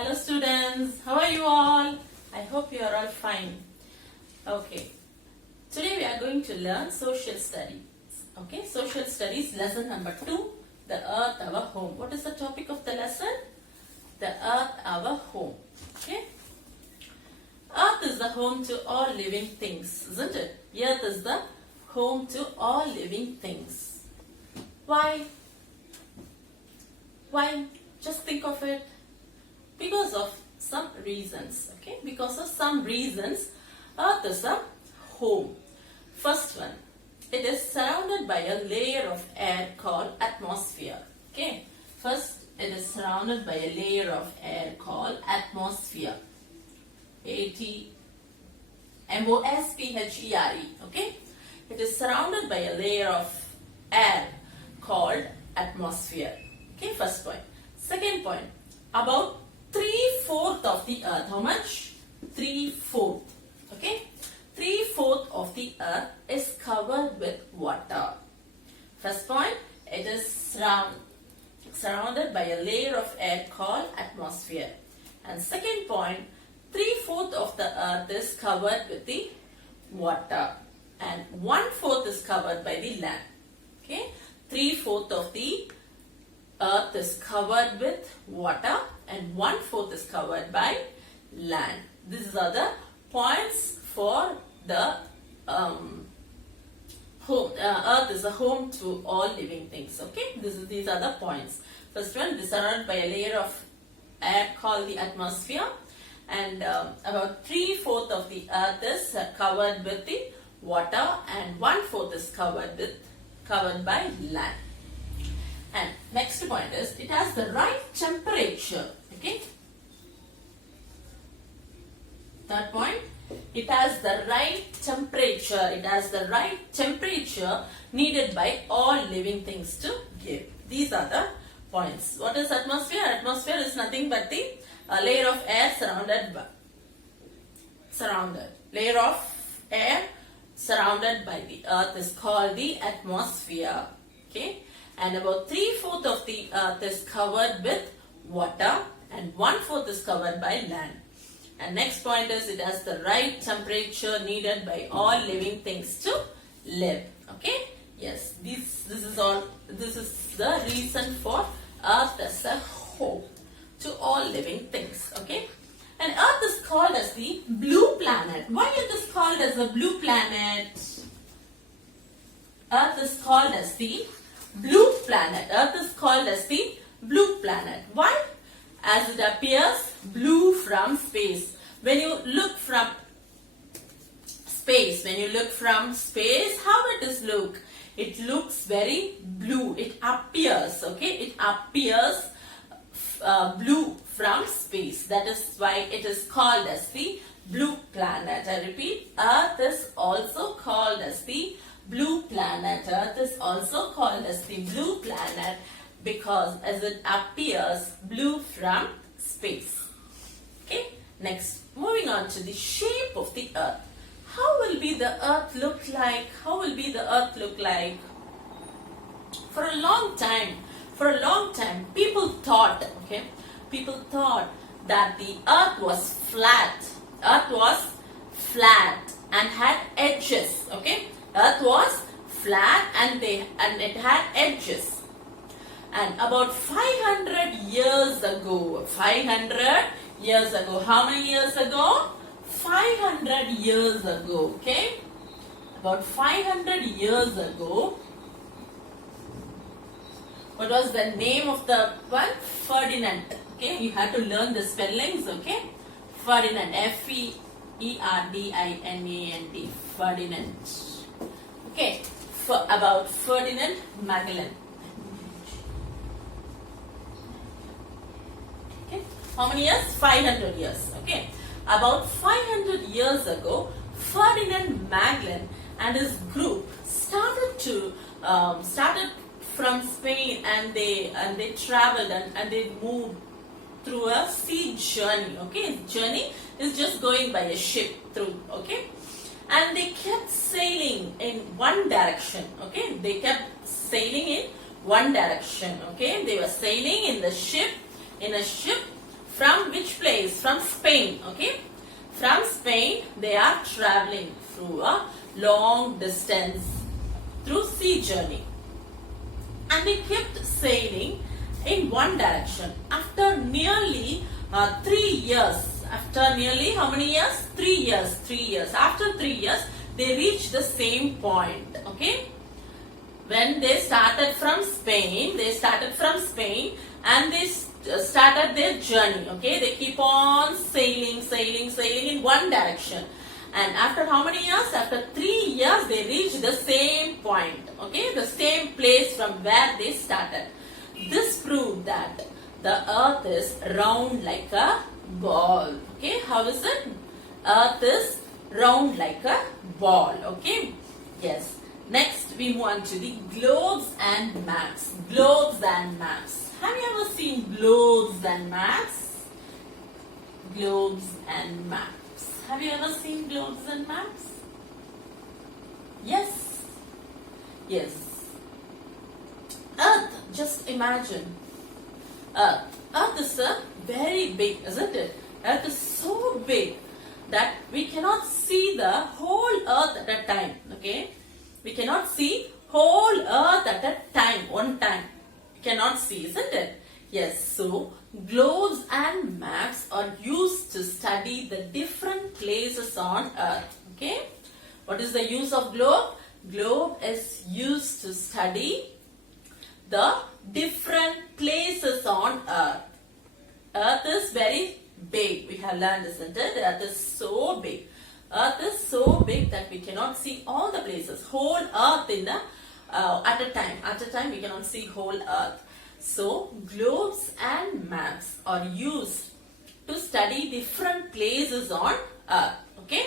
Hello students, how are you all? I hope you are all fine. Okay, today we are going to learn social studies. Okay, social studies lesson number 2, the earth our home. What is the topic of the lesson? The earth our home. Okay, earth is the home to all living things, isn't it? Earth is the home to all living things. Why? Why? Just think of it. Because of some reasons, okay? Because of some reasons, earth is a home. First one, it is surrounded by a layer of air called atmosphere, okay? First, it is surrounded by a layer of air called atmosphere. A-T-M-O-S-P-H-E-R-E, okay? It is surrounded by a layer of air called atmosphere, okay? First point. Second point, about 3/4 of the earth. How much? 3/4. Okay? 3/4 of the earth is covered with water. First point, it is surrounded by a layer of air called atmosphere. And second point, 3/4 of the earth is covered with the water. And 1/4 is covered by the land. Okay? 3/4 of the earth is covered with water and 1/4 is covered by land. These are the points for the home. Earth is a home to all living things. Okay, these are the points. First one, it is surrounded by a layer of air called the atmosphere, and about 3/4 of the earth is covered with the water, and 1/4 is covered by land. And next point is, it has the right temperature. Okay. Third point, it has the right temperature. It has the right temperature needed by all living things to give. These are the points. What is atmosphere? Atmosphere is nothing but the layer of air layer of air surrounded by the earth is called the atmosphere. Okay. And about 3/4 of the earth is covered with water and 1/4 is covered by land. And next point is, it has the right temperature needed by all living things to live. Okay? Yes, this is the reason for earth as a home to all living things. Okay? And earth is called as the blue planet. Why it is called as a blue planet? Earth is called as the blue planet. Earth is called as the blue planet. Why? As it appears blue from space. When you look from space, how it is look? It looks very blue. It appears, okay? It appears blue from space. That is why it is called as the blue planet. I repeat, earth is also called as the blue planet. Earth is also called as the blue planet because as it appears blue from space. Okay, next, moving on to the shape of the earth. How will be the earth look like? How will be the earth look like? For a long time, people thought that the earth was flat. Earth was flat and had edges. Okay, earth was flat and it had edges. And about 500 years ago, how many years ago? 500 years ago, okay? About 500 years ago, what was the name of the one? Ferdinand, okay? You have to learn the spellings, okay? Ferdinand, F-E-R-D-I-N-A-N-D, Ferdinand. Okay, about Ferdinand Magellan. Okay, how many years? 500 years. Okay, about 500 years ago, Ferdinand Magellan and his group started from Spain, and they traveled and they moved through a sea journey. Okay, journey is just going by a ship through. Okay. And they kept sailing in one direction. Okay, they kept sailing in one direction. Okay, they were sailing in a ship from which from Spain. Okay, from Spain they are traveling through a long distance through sea journey, and they kept sailing in one direction. After nearly 3 years, after nearly how many years? 3 years. 3 years. After 3 years, they reached the same point. Okay. When they started from Spain, and they started their journey. Okay. They keep on sailing in one direction. And after how many years? After 3 years, they reached the same point. Okay. The same place from where they started. This proved that the earth is round like a ball. Okay, how is it? Earth is round like a ball. Okay, yes. Next we move on to the globes and maps. Globes and maps. Have you ever seen globes and maps? Globes and maps. Have you ever seen globes and maps? Yes. Yes. Earth, just imagine. Earth is very big, isn't it? Earth is so big that we cannot see the whole earth at a time. Okay, we cannot see whole earth at a time, one time. We cannot see, isn't it? Yes, so globes and maps are used to study the different places on earth. Okay, what is the use of globe? Globe is used to study the different places on earth. Earth is very big. We have learned, isn't it? Earth is so big. Earth is so big that we cannot see all the places, whole earth in the at a time. At a time we cannot see whole earth. So globes and maps are used to study different places on earth. Okay.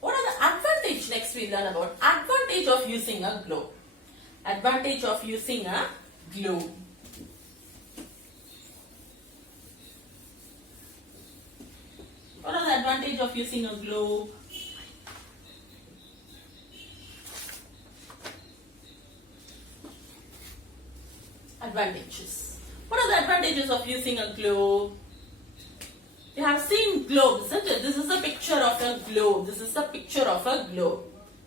What are the advantages? Next we learn about advantage of using a globe. Advantage of using a globe. What are the advantage of using a globe? Advantages. What are the advantages of using a globe? You have seen globe, isn't it? This is a picture of a globe. This is a picture of a globe.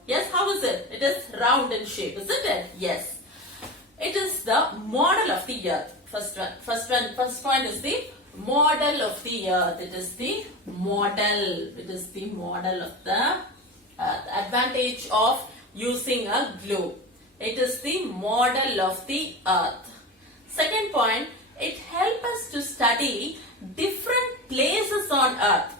Yes, how is it? It is round in shape, isn't it? Yes. It is the model of the earth. First point is the model of the earth. It is the model. It is the model of the earth. Advantage of using a globe. It is the model of the earth. Second point, it helps us to study different places on earth.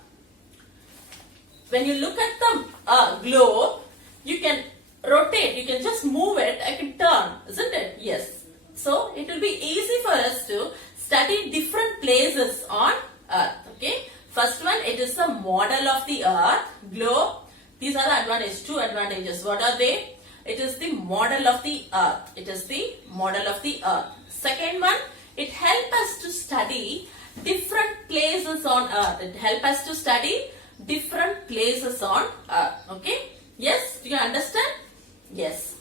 When you look at the globe, you can rotate, you can just move it, I can turn, isn't it? Yes. So it will be easy for us to study different places on earth. Okay. First one, it is a model of the earth, globe. These are the advantages, two advantages. What are they? It is the model of the earth. It is the model of the earth. Second one, it helps us to study different places on earth. It helps us to study different places on earth. Okay. Yes, do you understand? Yes.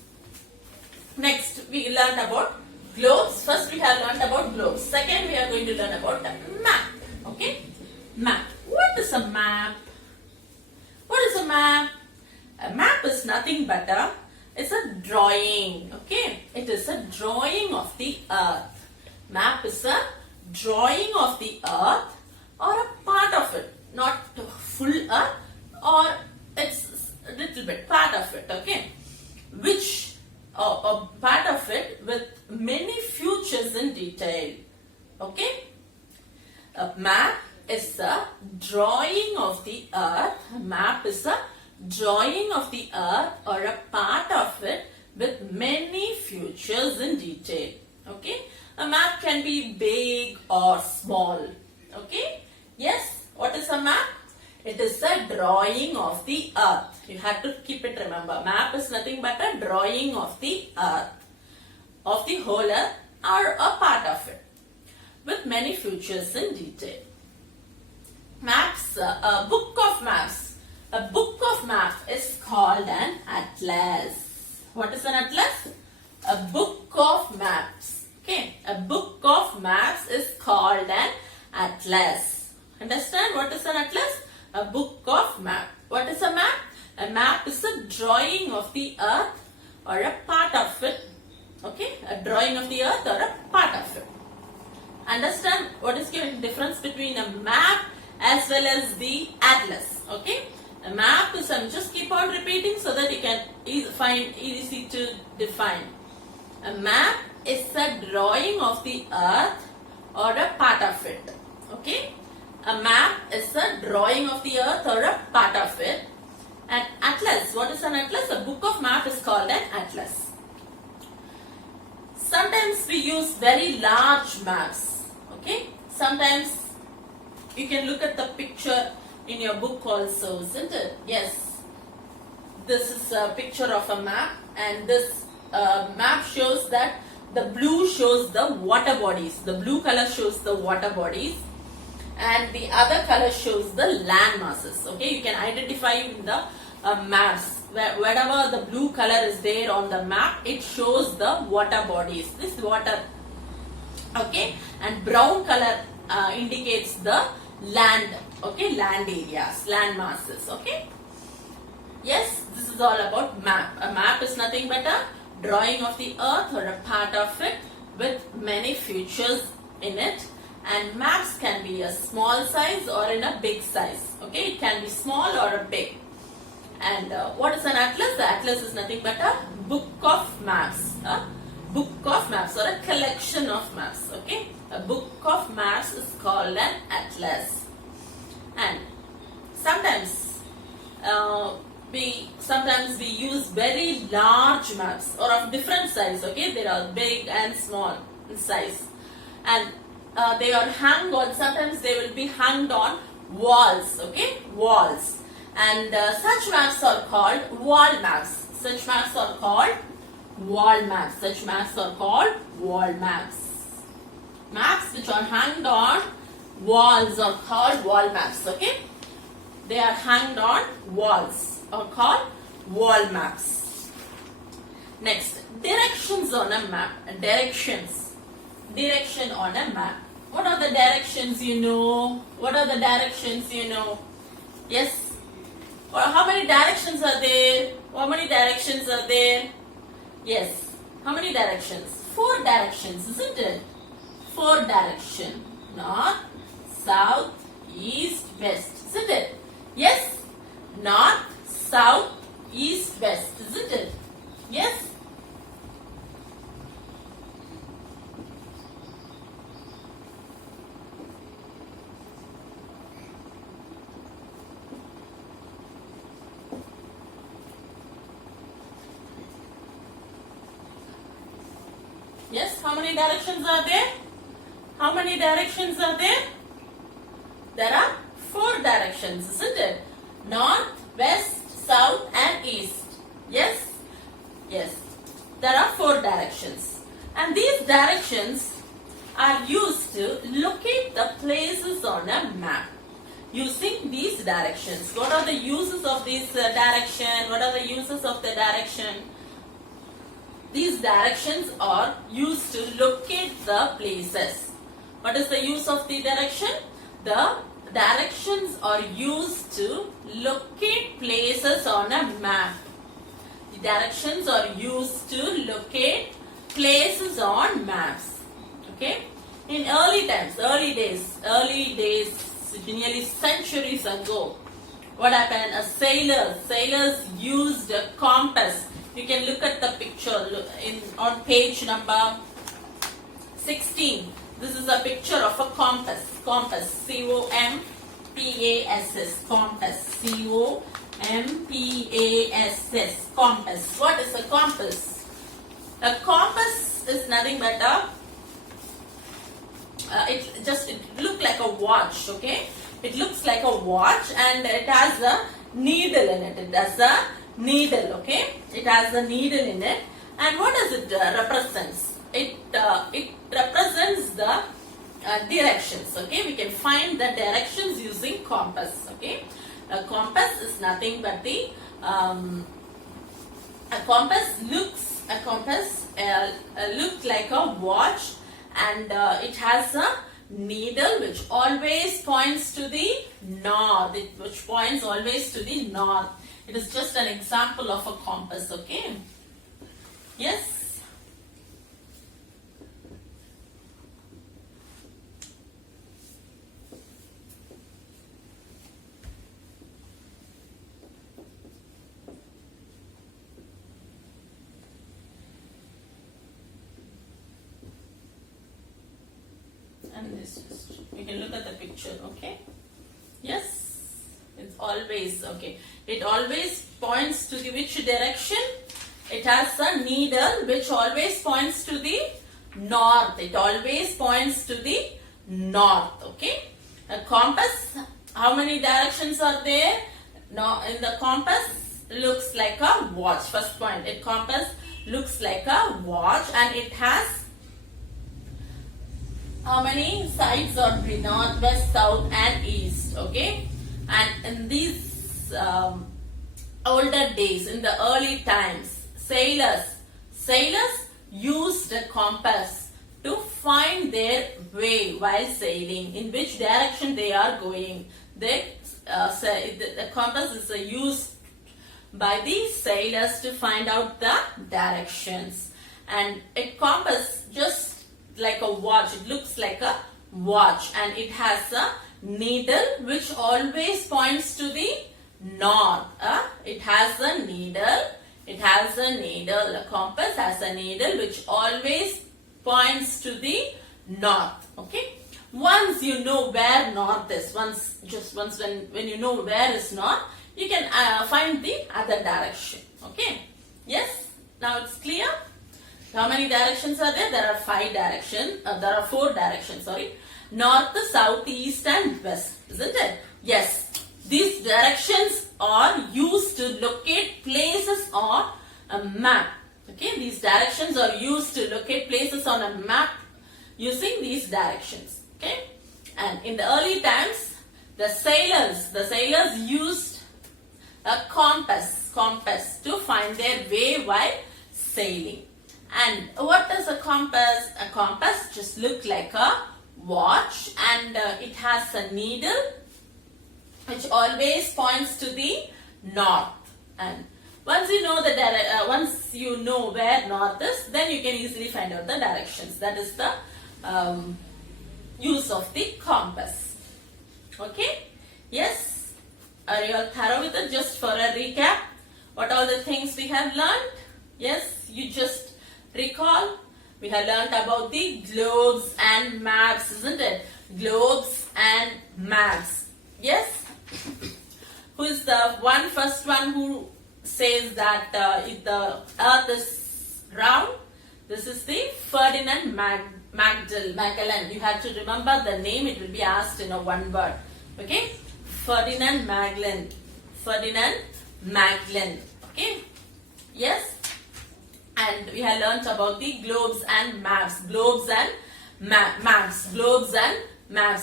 Next, we learned about globes. First, we have learned about globes. Second, we are going to learn about map. Okay? Map. What is a map? What is a map? A map is nothing but it's a drawing. Okay? It is a drawing of the earth. Map is a drawing of the earth or a part of it. Not full earth, or it's a little bit part of it. Okay? Which a part of it with many features in detail. Okay? A map is a drawing of the earth. A map is a drawing of the earth or a part of it with many features in detail. Okay? A map can be big or small. Okay? Yes? What is a map? It is a drawing of the earth. You have to keep it, remember. Map is nothing but a drawing of the earth. Of the whole earth or a part of it. With many features in detail. Maps, a book of maps. A book of maps is called an atlas. What is an atlas? A book of maps. Okay. A book of maps is called called an atlas. Understand what is an atlas? A book of map. What is a map? A map is a drawing of the earth or a part of it. Okay, a drawing of the earth or a part of it. Understand what is the difference between a map as well as the atlas. Okay, a map is, just keep on repeating so that you can find easy to define. A map is a drawing of the earth or a part of it. Okay, a map is a drawing of the earth or a part of it. An atlas, what is an atlas? A book of map is called an atlas. Sometimes we use very large maps. Okay, sometimes you can look at the picture in your book also, isn't it? Yes, this is a picture of a map, and this map shows that the blue shows the water bodies. The blue color shows the water bodies, and the other color shows the land masses. Okay, you can identify in the maps. Wherever the blue color is there on the map, it shows the water bodies. This water, okay, and brown color indicates the land. Okay, land areas, land masses. Okay, yes, this is all about map. A map is nothing but a drawing of the earth or a part of it with many features in it. And maps can be a small size or in a big size. Okay, it can be small or a big. And what is an atlas? The atlas is nothing but a book of maps. A book of maps or a collection of maps. Okay, a book of maps is called an atlas. And sometimes we use very large maps or of different size. Okay, they are big and small in size, and they are hung on. Sometimes they will be hung on walls. Okay, walls. And such maps are called wall maps. Such maps are called wall maps. Such maps are called wall maps. Maps which are hung on walls are called wall maps. Okay, they are hung on walls are called wall maps. Next, directions on a map. Directions. Direction on a map. What are the directions you know? What are the directions you know? Yes. How many directions are there? How many directions are there? Yes. How many directions? 4 directions, isn't it? 4 direction. North, south, east, west, isn't it? Yes. North, south, east, west, isn't it? Yes. Yes, how many directions are there? How many directions are there? There are 4 directions, isn't it? North, west, south and east. Yes? Yes. There are 4 directions. And these directions are used to locate the places on a map. Using these directions. What are the uses of this direction? What are the uses of the direction? These directions are used to locate the places. What is the use of the direction? The directions are used to locate places on a map. The directions are used to locate places on maps. Okay? In early times, early days, nearly centuries ago, what happened? Sailors used a compass. You can look at the picture on page number 16. This is a picture of a compass. Compass. C-O-M-P-A-S-S. Compass. C-O-M-P-A-S-S. Compass. What is a compass? A compass is nothing but it looks like a watch. Okay. It looks like a watch and it has a needle in it. It has a needle, okay? It has a needle in it. And what does it represents? It represents the directions, okay? We can find the directions using compass, okay? A compass is nothing but the a compass looks like a watch, and it has a needle which always points to the north. Which points always to the north. It is just an example of a compass, okay? Yes? And this just, you can look at the picture, okay? Yes, it's always, okay. It always points to the which direction? It has a needle which always points to the north. It always points to the north, okay? A compass, how many directions are there? Now, in the compass, looks like a watch. First point, a compass looks like a watch and it has how many sides are there? North, west, south and east, okay? And in these older days, in the early times, sailors used a compass to find their way while sailing, in which direction they are going. The compass is used by the sailors to find out the directions. And a compass just like a watch, it looks like a watch and it has a needle which always points to the north. It has a needle, a compass has a needle which always points to the north, okay? Once you know where north is, once when you know where is north, you can find the other direction, okay? Yes, now it's clear. How many directions are there? There are 5 directions. There are 4 directions, sorry. North, south, east and west, isn't it? Yes. These directions are used to locate places on a map. Okay, these directions are used to locate places on a map using these directions. Okay, and in the early times, the sailors used a compass to find their way while sailing. And what is a compass? A compass just looks like a watch and it has a needle which always points to the north. And once you know once you know where north is, then you can easily find out the directions. That is the use of the compass. Okay? Yes? Are you all thorough with it? Just for a recap, what all the things we have learned? Yes? You just recall, we have learnt about the globes and maps, isn't it? Globes and maps. Yes? Who is the first one who says that if the earth is round? This is the Ferdinand Magellan. You have to remember the name, it will be asked in a one word. Okay? Ferdinand Magellan. Okay? Yes? And we have learnt about the globes and maps. Globes and maps,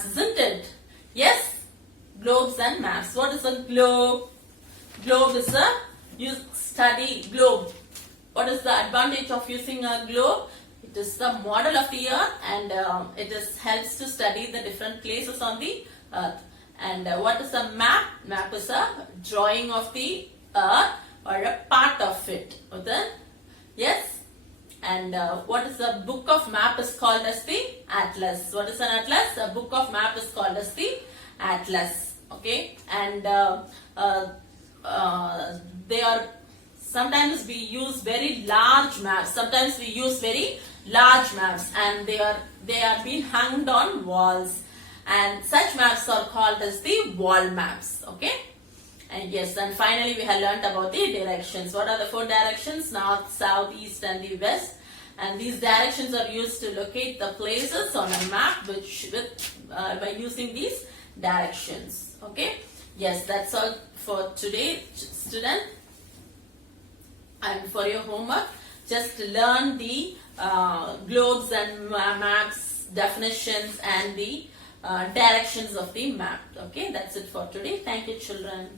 isn't it? Yes? Globes and maps. What is a globe? Globe is you study globe. What is the advantage of using a globe? It is the model of the earth and it helps to study the different places on the earth. And what is a map? Map is a drawing of the earth or a part of it. Okay? Yes? And what is a book of map is called as the atlas. What is an atlas? A book of map is called as the atlas. Okay? And they are, sometimes we use very large maps. Sometimes we use very large maps and they are being hung on walls. And such maps are called as the wall maps. Okay? And yes, and finally we have learnt about the directions. What are the 4 directions? North, south, east and the west. And these directions are used to locate the places on a map by using these directions. Okay? Yes, that's all for today, student. And for your homework, just learn the globes and maps, definitions and the directions of the map. Okay, that's it for today. Thank you, children.